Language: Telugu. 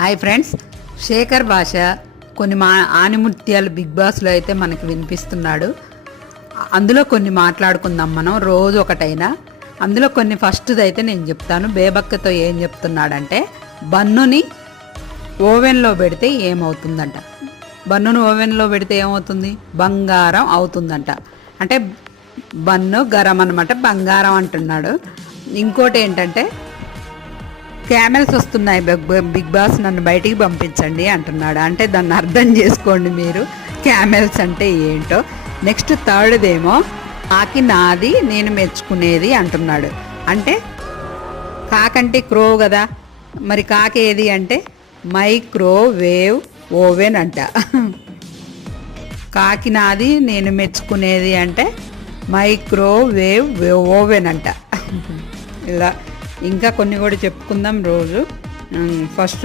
హాయ్ ఫ్రెండ్స్, శేఖర్ భాష కొన్ని ఆనిముత్యాలు బిగ్ బాస్లో అయితే మనకి వినిపిస్తున్నాడు. అందులో కొన్ని మాట్లాడుకుందాం మనం, రోజు ఒకటైనా. అందులో కొన్ని ఫస్ట్ది అయితే నేను చెప్తాను. బేబక్కతో ఏం చెప్తున్నాడంటే, బన్నుని ఓవెన్లో పెడితే ఏమవుతుందంట. బన్నును ఓవెన్లో పెడితే ఏమవుతుంది? బంగారం అవుతుందంట. అంటే బన్ను గరం అనమాట, బంగారం అంటున్నాడు. ఇంకోటి ఏంటంటే, క్యామెల్స్ వస్తున్నాయి బిగ్ బాస్, నన్ను బయటికి పంపించండి అంటున్నాడు. అంటే దాన్ని అర్థం చేసుకోండి మీరు, క్యామెల్స్ అంటే ఏంటో. నెక్స్ట్ థర్డ్దేమో, కాకి నాది నేను మెచ్చుకునేది అంటున్నాడు. అంటే కాకంటే క్రో కదా, మరి కాకి ఏది అంటే మైక్రోవేవ్ ఓవెన్ అంట. కాకి నాది నేను మెచ్చుకునేది అంటే మైక్రోవేవ్ ఓవెన్ అంట. ఇలా ఇంకా కొన్ని కూడా చెప్పుకుందాం రోజు. ఫస్ట్ రోజు